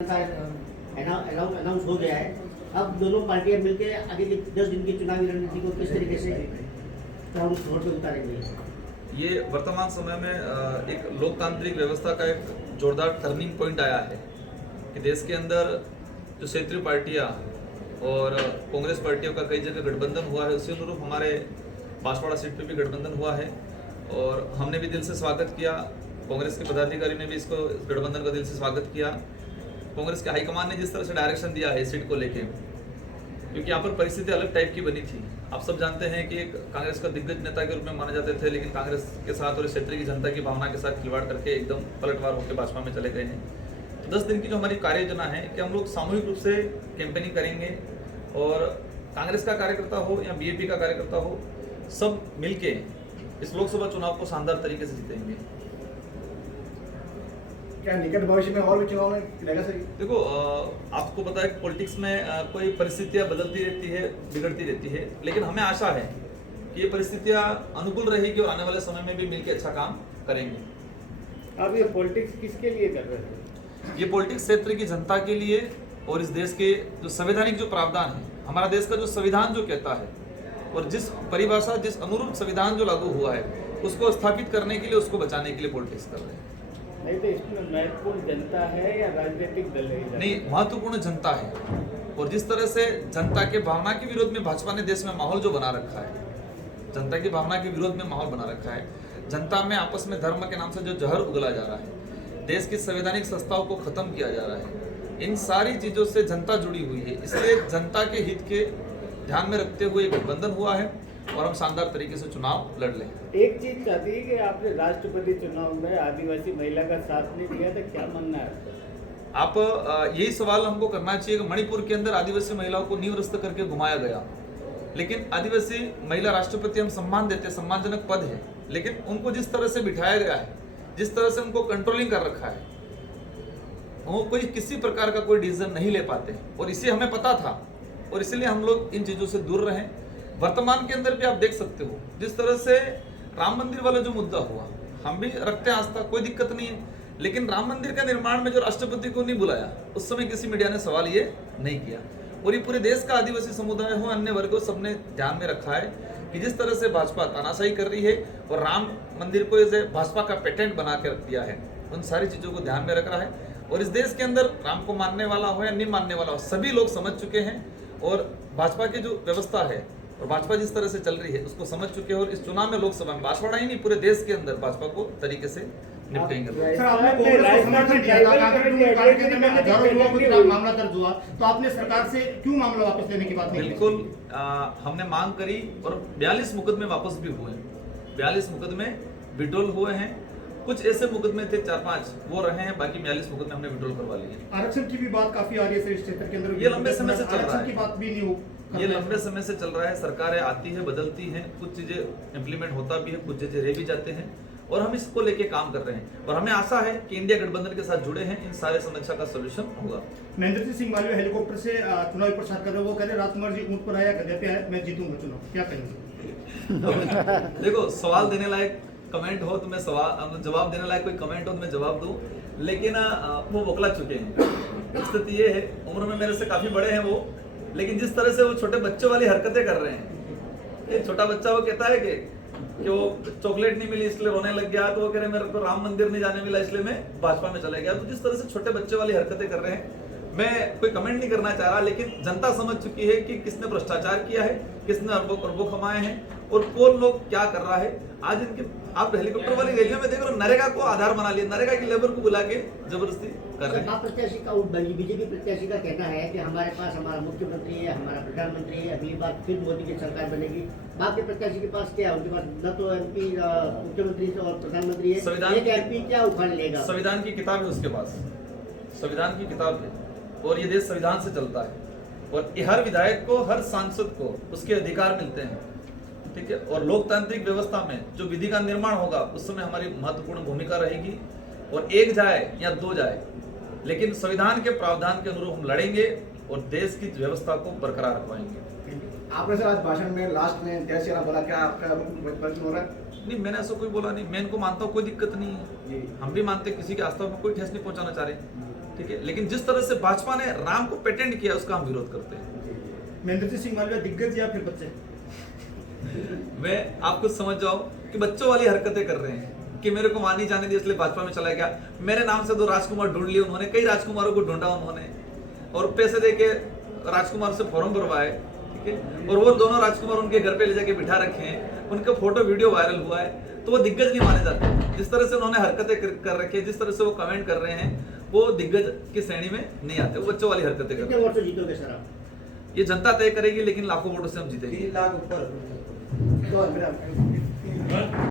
Announce हो गया है। अब दोनों पार्टियां मिलकर आगे की 10 दिन की चुनावी रणनीति को किस तरीके से हम रोड पे उतारेंगे। ये वर्तमान समय में एक लोकतांत्रिक व्यवस्था का एक जोरदार टर्निंग पॉइंट आया है कि देश के अंदर जो क्षेत्रीय पार्टियां और कांग्रेस पार्टियों का कई जगह गठबंधन हुआ है, उसी अनुरूप हमारे बांसवाड़ा सीट पे भी गठबंधन हुआ है और हमने भी दिल से स्वागत किया। कांग्रेस के पदाधिकारी ने भी इसको गठबंधन का दिल से स्वागत किया। कांग्रेस के हाईकमान ने जिस तरह से डायरेक्शन दिया है सीट को लेके, क्योंकि यहाँ पर परिस्थिति अलग टाइप की बनी थी। आप सब जानते हैं कि कांग्रेस का दिग्गज नेता के रूप में माने जाते थे, लेकिन कांग्रेस के साथ और क्षेत्र की जनता की भावना के साथ खिलवाड़ करके एकदम पलटवार होकर भाजपा में चले गए हैं। तो 10 दिन की जो हमारी कार्य योजना है कि हम लोग सामूहिक रूप से कैंपेनिंग करेंगे और कांग्रेस का कार्यकर्ता हो या बीजेपी का कार्यकर्ता हो, सब मिलके इस लोकसभा चुनाव को शानदार तरीके से जीतेंगे। क्या निकट भविष्य में और भी चुनाव में रहेगा सर? देखो, आपको पता है पॉलिटिक्स में कोई परिस्थितियां बदलती रहती है, बिगड़ती रहती है, लेकिन हमें आशा है कि ये परिस्थितियां अनुकूल रहेगी और आने वाले समय में भी मिलकर अच्छा काम करेंगे। आप ये पॉलिटिक्स किसके लिए कर रहे हैं? ये पॉलिटिक्स क्षेत्र की जनता के लिए और इस देश के जो संवैधानिक जो प्रावधान है, हमारा देश का जो संविधान जो कहता है और जिस परिभाषा जिस अनुरूप संविधान जो लागू हुआ है उसको स्थापित करने के लिए, उसको बचाने के लिए पॉलिटिक्स कर रहे हैं। नहीं तो इसमें महत्वपूर्ण जनता है या राजनीतिक दल है? नहीं, महत्वपूर्ण जनता है। और जिस तरह से जनता के भावना के विरोध में भाजपा ने देश में माहौल जो बना रखा है, जनता की भावना के विरोध में माहौल बना रखा है, जनता में आपस में धर्म के नाम से जो जहर उगला जा रहा है, देश की संवैधानिक संस्थाओं को खत्म किया जा रहा है, इन सारी चीजों से जनता जुड़ी हुई है। इसलिए जनता के हित के ध्यान में रखते हुए गठबंधन हुआ है और हम शानदार तरीके से चुनाव लड़ लें। एक चीज चाहती है कि आपने राष्ट्रपति चुनाव में आदिवासी महिला का साथ नहीं दिया था, क्या मानना है? आप यही सवाल हमको करना चाहिए कि मणिपुर के अंदर आदिवासी महिलाओं को नींवरस्त करके घुमाया गया, लेकिन आदिवासी महिला राष्ट्रपति हम सम्मान देते, सम्मानजनक पद है, लेकिन उनको जिस तरह से बिठाया गया है, जिस तरह से उनको कंट्रोलिंग कर रखा है, वो कोई किसी प्रकार का कोई डिसीजन नहीं ले पाते और इसे हमें पता था और इसलिए हम लोग इन चीजों से दूर रहें। वर्तमान के अंदर भी आप देख सकते हो जिस तरह से राम मंदिर वाला जो मुद्दा हुआ, हम भी रखते हैं आस्था, कोई दिक्कत नहीं है, लेकिन राम मंदिर का निर्माण में जो राष्ट्रपति को नहीं बुलाया, उस समय किसी मीडिया ने सवाल ये नहीं किया। और ये पूरे देश का आदिवासी समुदाय हो, अन्य वर्गों, सबने ध्यान में रखा है कि जिस तरह से भाजपा तानाशाही कर रही है और राम मंदिर को इसे भाजपा का पेटेंट बना के रख दिया है, उन सारी चीजों को ध्यान में रख रहा है। और इस देश के अंदर राम को मानने वाला हो या नहीं मानने वाला हो, सभी लोग समझ चुके हैं और भाजपा की जो व्यवस्था है और भाजपा जिस तरह से चल रही है उसको समझ चुके हैं और इस चुनाव में लोकसभा में बांसवाड़ा ही नहीं पूरे देश के अंदर भाजपा को तरीके से निपटेंगे। सर, आपने कांग्रेस को समर्थन दिया था, हजारों लोगों के खिलाफ मामला दर्ज हुआ, तो आपने सरकार से क्यों मामला वापस लेने की बात नहीं की? बिल्कुल, हमने मांग करी और 42 मुकदमे वापस भी हुए, 42 मुकदमे विड्रॉल हुए हैं। कुछ ऐसे मुकदमे थे 4-5 वो रहे हैं, बाकी 42 मुकदमे हमने विड्रॉल करवा लिए। आरक्षण की भी बात काफी आ रही है सर इस क्षेत्र के अंदर, ये लंबे समय से चल रहा है, आरक्षण की बात भी नहीं हो, ये लंबे समय से चल रहा है। सरकारें आती है, बदलती हैं, कुछ चीजें इम्प्लीमेंट होता भी है, कुछ चीजें रह भी जाते हैं और हम इसको लेके काम कर रहे हैं और हमें आशा है कि इंडिया गठबंधन के साथ जुड़े हैं, इन सारे समस्या का सोल्यूशन होगा। महेंद्र सिंह मालवीय हेलीकॉप्टर से चुनावी प्रचार कर रहे हैं, वो कह रहे राजकुमार जी ऊंट पर आया, गधे पे आया, मैं जीतूंगा चुनाव, क्या कहेंगे? देखो, सवाल देने लायक कमेंट हो तो मैं सवाल, जवाब देने लायक कोई कमेंट हो तो मैं जवाब दूं, लेकिन वो बौखला चुके हैं। स्थिति ये है, उम्र में मेरे से काफी बड़े हैं वो, लेकिन जिस तरह से वो छोटे बच्चों वाली हरकतें कर रहे हैं, एक छोटा बच्चा वो कहता है कि वो चॉकलेट नहीं मिली इसलिए रोने लग गया, तो वो कह रहे मेरे को राम मंदिर नहीं जाने मिला इसलिए मैं भाजपा में चले गया। तो जिस तरह से छोटे बच्चे वाली हरकतें कर रहे हैं, मैं कोई कमेंट नहीं करना चाह रहा, लेकिन जनता समझ चुकी है कि किसने भ्रष्टाचार किया है, किसने अरबों कमाए हैं और कौन लोग क्या कर रहा है। आज इनके आप हेलीकॉप्टर वाली रैलियों में देख रहे हो, नरेगा को आधार बना लिया, नरेगा की लेबर को बुला के जबरदस्ती कर रहे हैं। प्रत्याशी का बीजेपी प्रत्याशी का कहना है कि हमारे पास हमारा मुख्यमंत्री है, हमारा प्रधानमंत्री है, अगली बार फिर मोदी की सरकार बनेगी। बाकी प्रत्याशी के पास क्या है? उनके पास न तो एमपी मुख्यमंत्री और प्रधानमंत्री है, एक एमपी क्या उखाड़ लेगा? संविधान की किताब है उसके पास, संविधान की किताब है और ये देश संविधान से चलता है और हर विधायक को, हर सांसद को उसके अधिकार मिलते हैं, ठीक है। और लोकतांत्रिक व्यवस्था में जो विधि का निर्माण होगा उस समय हमारी महत्वपूर्ण भूमिका रहेगी और एक जाए या दो जाए, लेकिन संविधान के प्रावधान के अनुरूप हम लड़ेंगे और देश की व्यवस्था को बरकरार रखवाएंगे। आपने सर आज भाषण में लास्ट में जय श्री राम बोला, क्या आपका परिवर्तन हो रहा है? नहीं, मैंने ऐसा कोई बोला नहीं, मैं इनको मानता हूँ, कोई दिक्कत नहीं है, हम भी मानते, किसी की आस्था में कोई ठेस नहीं पहुंचाना चाह रहे। ठीक है, लेकिन जिस तरह से भाजपा ने राम को पेटेंट किया उसका हम विरोध करते हैं। महेंद्र सिंह मालवीय दिग्गज या फिर बच्चे? मैं आप कुछ समझ जाओ कि बच्चों वाली हरकतें कर रहे हैं कि मेरे को वहां नहीं जाने दिया इसलिए भाजपा में चला गया। मेरे नाम से 2 राजकुमार ढूंढ लिए उन्होंने, कई राजकुमारों को ढूंढा उन्होंने और पैसे दे के राजकुमार से फॉर्म भरवाए, ठीक है, और वो दोनों राजकुमार उनके घर पे ले जाके बिठा रखे हैं, उनका फोटो वीडियो वायरल हुआ है, तो वो दिग्गज नहीं माने जाते। जिस तरह से उन्होंने हरकतें कर रखी है, जिस तरह से वो कमेंट कर रहे हैं, वो दिग्गज की श्रेणी में नहीं आते, वो बच्चों वाली हरकतें कर कितने रहे हैं। वोट से जीतोगे सर आप? ये जनता तय करेगी, लेकिन लाखों वोटों से हम जीतेंगे। 3 लाख ऊपर। तो